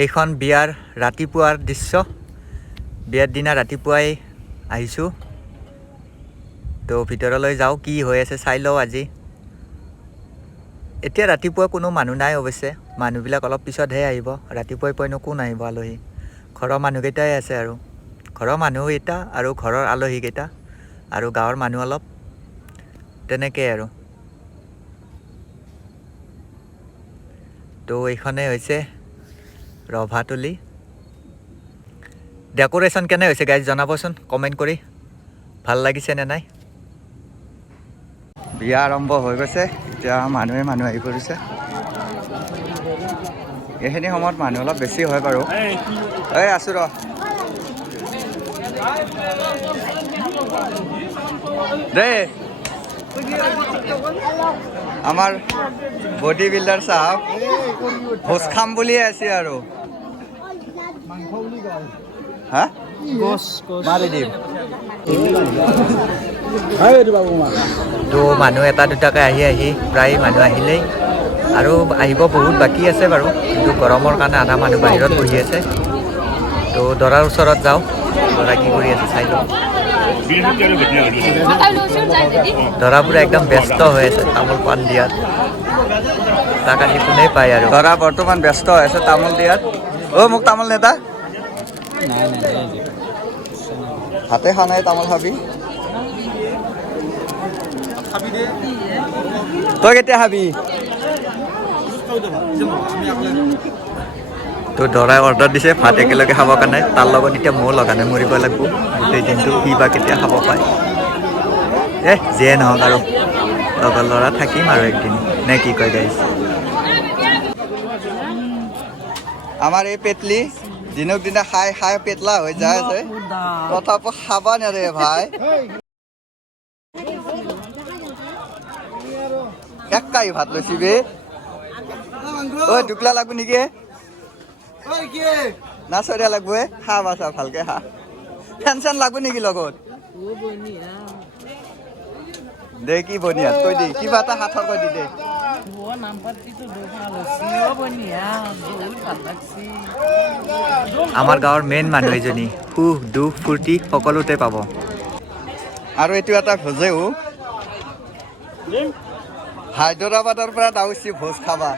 এইখন বিয়াৰ ৰাতিপুৱাৰ দৃশ্য। বিয়াৰ দিনা ৰাতিপুৱাই আহিছোঁ। তো ভিতৰলৈ যাওঁ, কি হৈ আছে চাই লওঁ আজি। এতিয়া ৰাতিপুৱা কোনো মানুহ নাই অৱশ্যে, মানুহবিলাক অলপ পিছতহে আহিব। ৰাতিপুৱাই পুৱাইনো কোন আহিব আলহী? ঘৰৰ মানুহকেইটাই আছে আৰু ঘৰৰ মানুহকেইটা আৰু ঘৰৰ আলহীকেইটা আৰু গাঁৱৰ মানুহ অলপ, তেনেকৈ আৰু। তো এইখনে হৈছে ৰভাতলি। ডেক'ৰেশ্যন কেনে হৈছে গাইজ জনাবচোন কমেণ্ট কৰি, ভাল লাগিছে নে নাই। বিয়া আৰম্ভ হৈ গৈছে, এতিয়া মানুহে আহি পৰিছে। এইখিনি সময়ত মানুহ অলপ বেছি হয় বাৰু। এই আছোঁ ৰ দেই। আমাৰ বডি বিল্ডাৰ চাহাব ভোজ খাম বুলিয়ে আছে আৰু। হা মাৰি দিম। তো মানুহ এটা দুটাকৈ আহি প্ৰায় মানুহ আহিলেই, আৰু আহিব বহুত বাকী আছে বাৰু, কিন্তু গৰমৰ কাৰণে আধা মানুহ বাহিৰত বহি আছে। তো দৰাৰ ওচৰত যাওঁ, দৰা কি কৰি আছে চাই লওঁ। দৰাবোৰে একদম ব্যস্ত হৈ আছে তামোল পাণ দিয়াত, তাক আজি কোনেই পায় আৰু। দৰা বৰ্তমান ব্যস্ত হৈ আছে তামোল দিয়াত। অ' মোক তামোল নেতা। হাতে খোৱা নাই, তামোল খাবি। তই কেতিয়া খাবি? তো দৰাই অৰ্ডাৰ দিছে ভাত একেলগে খাবৰ কাৰণে, তাৰ লগত এতিয়া ময়ো লগানে মৰিব লাগিব গোটেই দিনটো, সি বা কেতিয়া খাব পায়। যিয়ে নহওক আৰু লগৰ ল'ৰা থাকিম আৰু একদিন, নে কি কয় গাইজ? আমাৰ এই পেটলি দিনক দিনা খাই খাই পেটলা হৈ যায় আছে, তথাপি খাবা নেৰে ভাই। একাই ভাত লৈছি বে। ঐ দুকলা লাগব নেকি? না চৰিয়া লাগব? খা বাচা ভালকে খা। ফেন চেন লাগব নেকি লগত? দে কি বনিয়াত কৈ দি, কিবা এটা হাতৰ কৈ দি দে। আমাৰ গাঁৱৰ মেইন মানুহ এজনী, সুখ দুখ ফূৰ্তি সকলোতে পাব। আৰু এইটো এটা ভোজেও, হায়দৰাবাদৰ পৰা দাউছি ভোজ খাবা।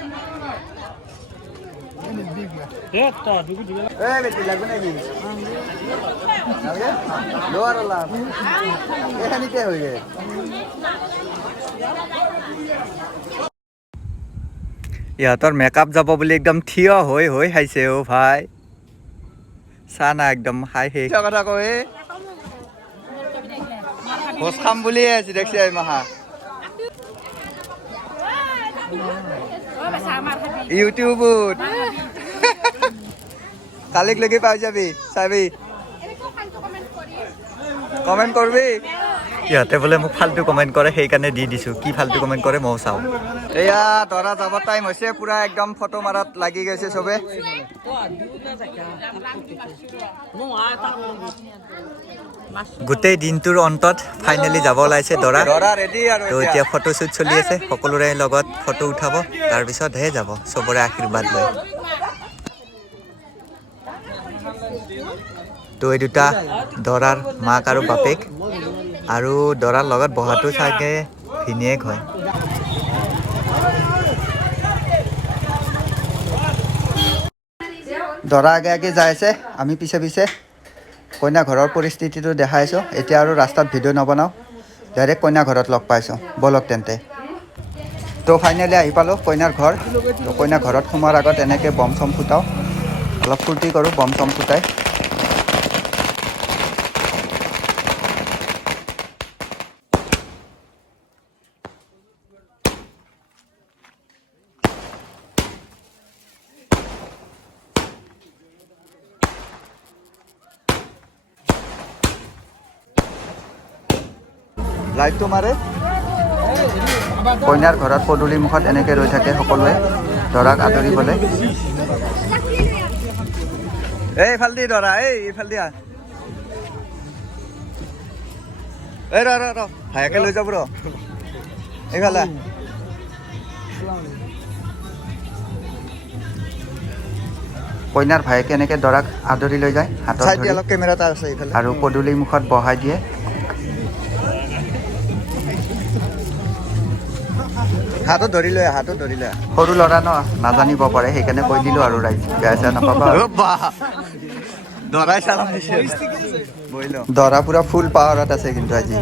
ইহঁতৰ মেকআপ যাব বুলি একদম থিয় হৈ খাইছে অ' ভাই। চা না একদম খাই শেষ। কথা কয় ভোজ খাম বুলিয়ে আছি দেখছি মাহা। ইউটিউবত কালিক লৈকে পাই যাবি, চাবি কমেণ্ট কৰবি। সিহঁতে বোলে মোক ফাল্টু কমেণ্ট কৰে, সেইকাৰণে দি দিছোঁ। কি ফাল্টু কমেণ্ট কৰে ময়ো চাওঁ। এয়া দৰা যাব টাইম হৈছে, পুৰা একদম ফটো মাৰাত লাগি গৈছে চবে। গোটেই দিনটোৰ অন্তত ফাইনেলি যাব ওলাইছে দৰা। তো এতিয়া ফটোশ্বুট চলি আছে, সকলোৰে লগত ফটো উঠাব, তাৰপিছতহে যাব চবৰে আশীৰ্বাদ লৈ। তো এই দুটা দৰাৰ মাক আৰু বাপেক, আৰু দৰাৰ লগত বহাটো চাগে ভিনিয়েক হয়। দৰা আগে আগে যাই আছে, আমি পিছে পিছে কইনা ঘৰৰ পৰিস্থিতিটো দেখাইছোঁ। এতিয়া আৰু ৰাস্তাত ভিডিঅ' নবনাওঁ, ডাইৰেক্ট কইনা ঘৰত লগ পাইছোঁ। ব'লক তেন্তে। তো ফাইনেলি আহি পালোঁ কইনাৰ ঘৰ। তো কইনা ঘৰত সোমোৱাৰ আগত এনেকৈ বম চম ফুটাওঁ, অলপ ফূৰ্তি কৰোঁ বম চম ফুটাই। লাইটটো মাৰে। কইনাৰ ঘৰত পদূলি মুখত এনেকৈ ৰৈ থাকে সকলোৱে দৰাক আদৰিবলৈ। এইফাল দি দৰা, এইফাল দিয়া। ৰ ভায়াকে লৈ যাব ৰ, এইফালে। কইনাৰ ভায়েকে এনেকৈ দৰাক আদৰি লৈ যায় হাতত ধৰি অলপ কেমেৰা এটা আছে এইফালে আৰু পদূলি মুখত বহাই দিয়ে হাতত ধৰি লৈ সৰু ল'ৰা ন নাজানিব পাৰে সেইকাৰণে কৈ দিলোঁ আৰু ৰাইজ বেয়া চেয়া নাপাবা দৰা পুৰা ফুল পাৱাৰত আছে কিন্তু আজি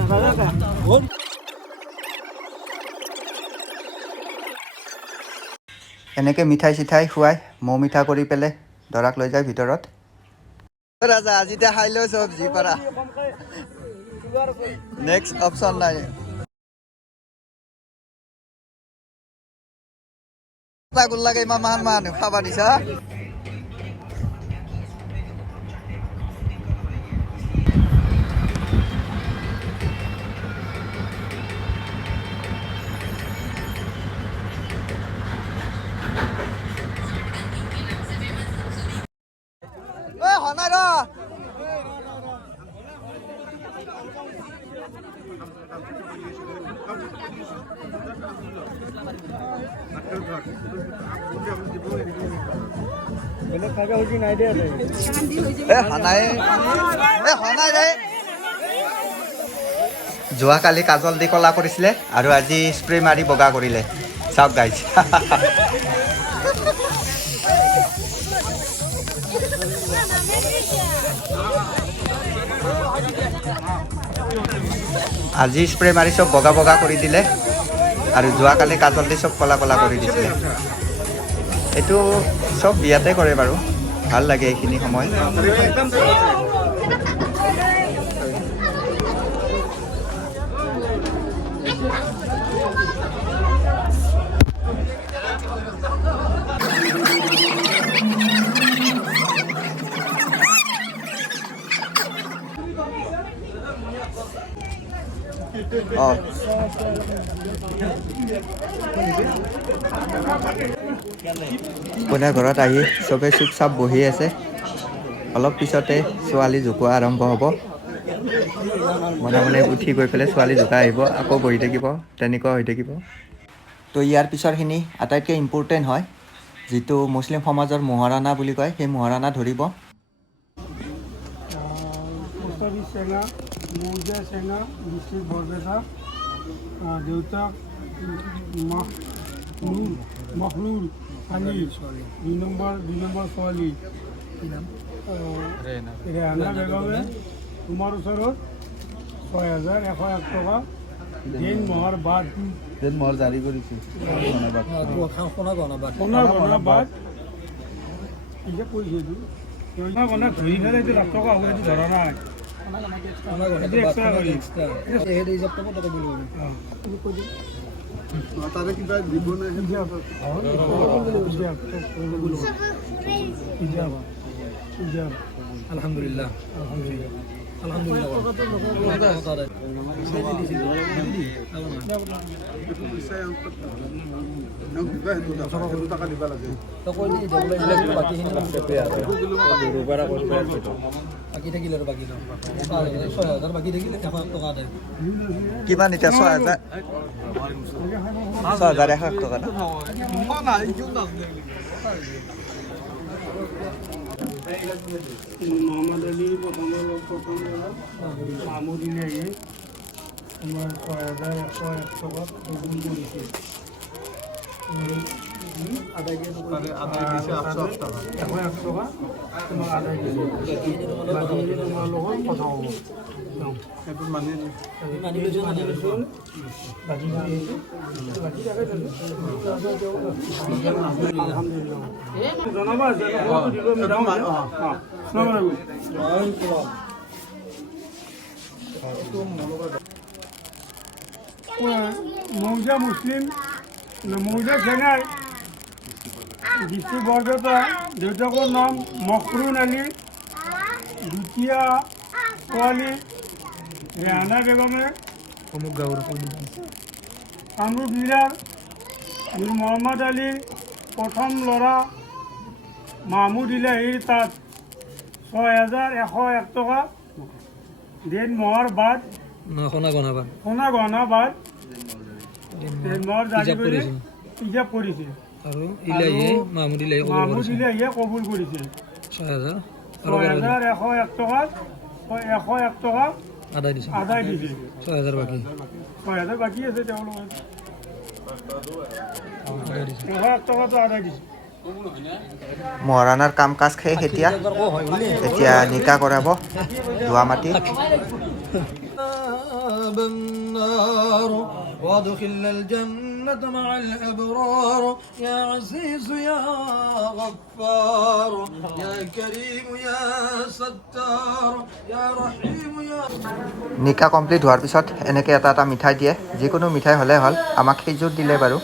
এনেকৈ মিঠাই চিঠাই খুৱাই মৌ মিঠা কৰি পেলাই দৰাক লৈ যায় ভিতৰত ৰাজা আজিতে খাই লৈ চব যি পাৰা নেক্সট অপশ্যন নাই গোল্লাকে ইমান মানুহ খাবা দিছা যোৱাকালি কাজল দি কলা কৰিছিলে আৰু আজি স্প্ৰে মাৰি বগা কৰিলে চাওক গাইজ আজি স্প্ৰে মাৰি চব বগা বগা কৰি দিলে আৰু যোৱাকালি কাজল দি চব কলা কলা কৰি দিছিলে এইটো চব বিয়াতে কৰে বাৰু ভাল লাগে এইখিনি সময় কইনাৰ ঘৰত আহি চবে চুপচাপ বহি আছে অলপ পিছতে ছোৱালী জোকোৱা আৰম্ভ হ'ব মনে মনে উঠি গৈ পেলাই ছোৱালী জোকা আহিব আকৌ বহি থাকিব তেনেকুৱা হৈ থাকিব তো ইয়াৰ পিছৰখিনি আটাইতকৈ ইম্পৰ্টেণ্ট হয় যিটো মুছলিম সমাজৰ মোহৰানা বুলি কয় সেই মোহৰানা ধৰিব দেউতাক মখলুল আনি 2 নম্বৰ ছোৱালী ৰেহানা বেগমে তোমাৰ ওচৰত 6,101 টকা দিন মহৰ বাদ জাৰি কৰিছে সোণা গহনা বাদ এতিয়া কৈছে এইটো সোণা গহনা ধৰি পেলাই এইটো লাখ টকা হ'ব এইটো ধৰা নাই তাৰে কিবা দিব নাই আলহামদুলিল্লাহ কিমান এতিয়া 6,000 6,100 টকা না মোহাম্মদ আলী প্রথম মামুদিনে তোমার 6,101 টাকা কবুল করেছে আদায় দিয়েছে 800 টাকা 101 টাকা তোমার আদায় দিয়েছে তোমার লগত কথা হব সেইটো মানি বাজি মৌজা মুসলিম মৌজা সেনায় ডিস্ট্রিক্ট বৰপেটা দেউতাকৰ নাম মখৰুন আলী দ্বিতীয় ছোৱালী ৰেহানা বেগমে কামৰূপ জিলাৰ নুৰ মহম্মদ আলীৰ প্ৰথম ল'ৰা মাহমুদ ইলাহীৰ তাত 6,101 টকা দিন মহৰ বাদ সোণা গহনা বাদ দিন মহৰ জাৰি কৰি ইজাব কৰিছে আৰু ইলাহিয়ে মাহমুদ ইলাহিয়ে কবুল মাহমুদ কৰিছে ইলাহিয়ে কবুল কৰিছে ৬,০০০ আৰু 6,101 টকাত 101 টকা আদায় দিছে আদায় দিছে ৬,০০০ বাকী 6,000 বাকী আছে তেওঁলোকৰ আদায় দিছে 101 টকাটো আদায় দিছে মহাৰাণাৰ কাম কাজ শেষ এতিয়া এতিয়া নিকা কৰাব ধোৱা মাটি النار وادخل الجنة مع الأبرار يا عزيز يا غفار يا كريم يا ستار يا رحيم يا নিকা কমপ্লিট হোৱাৰ পিছত এনেকৈ এটা এটা মিঠাই দিয়ে যিকোনো মিঠাই হ'লে হ'ল আমাক সেইযোৰ দিলে বাৰু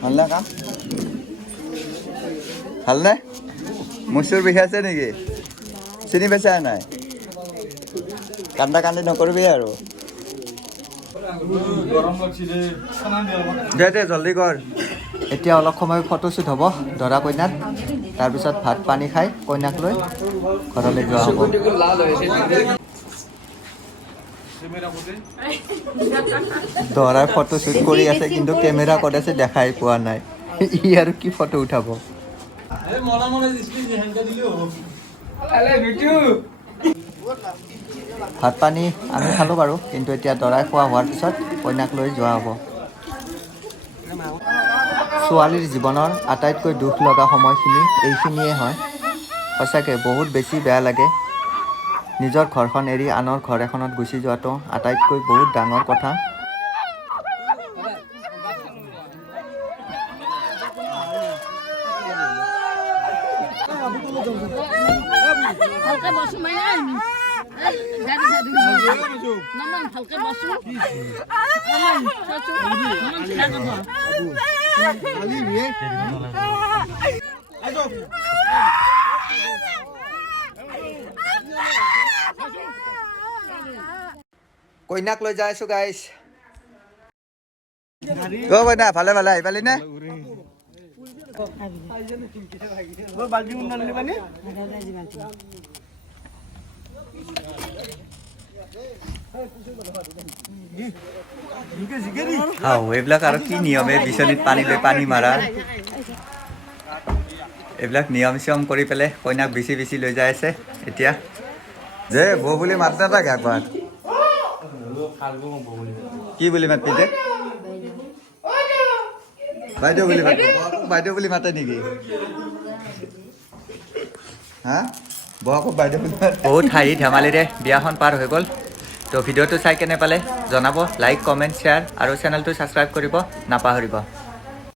ভালনে কাম ভালনে মোৰ চুৰ বিষাইছে নেকি চিনি পাইছা নাই কান্দা কান্দি নকৰিবি আৰু দে দে জল্দি কৰ এতিয়া অলপ সময় ফটোশ্বুট হ'ব দৰা কইনাৰ তাৰপিছত ভাত পানী খাই কইনাক লৈ ঘৰলৈ যোৱা হ'ব দৰাৰ ফটোশ্বুট কৰি আছে কিন্তু কেমেৰা ক'ত আছে দেখাই পোৱা নাই ই আৰু কি ফটো উঠাব ভাত পানী আমি খালোঁ বাৰু কিন্তু এতিয়া দৰাই খোৱা হোৱাৰ পিছত কইনাক লৈ যোৱা হ'ব ছোৱালীৰ জীৱনৰ আটাইতকৈ দুখ লগা সময়খিনি এইখিনিয়ে হয় সঁচাকৈ বহুত বেছি বেয়া লাগে নিজৰ ঘৰখন এৰি আনৰ ঘৰ এখনত গুচি যোৱাটো আটাইতকৈ বহুত ডাঙৰ কথা ভালকে বসো মানে আমি গাড়ি গাড়ি নামান ভালকে বসো নামান চাচু নামান লাগা বা আলি রে আইজো কইনাক লৈ যাই আছো গাইছ অ কইনা ভালে ভালে আহি পালি নে বালটি উন্নয়ন মানে এইবিলাক আৰু কি নিয়মে বিচনীত পানী লৈ পানী মাৰা এইবিলাক নিয়ম চিয়ম কৰি পেলাই কইনাক বিচি বিচি লৈ যাই আছে এতিয়া যে বৌ বুলি মাত নাথাকে একবাৰ কি বুলি মাতবি দে বাইদেউ বুলি মাতে বাইদেউ বুলি মাতে নেকি হা বহাকক বাইদেউ বুলি মাতে বহুত হাঁহি ধেমালিৰে বিয়াখন পাৰ হৈ গ'ল তো ভিডিঅ'টো চাই কেনে পালে জনাব লাইক কমেণ্ট শ্বেয়াৰ আৰু চেনেলটো ছাবস্ক্ৰাইব কৰিব নাপাহৰিব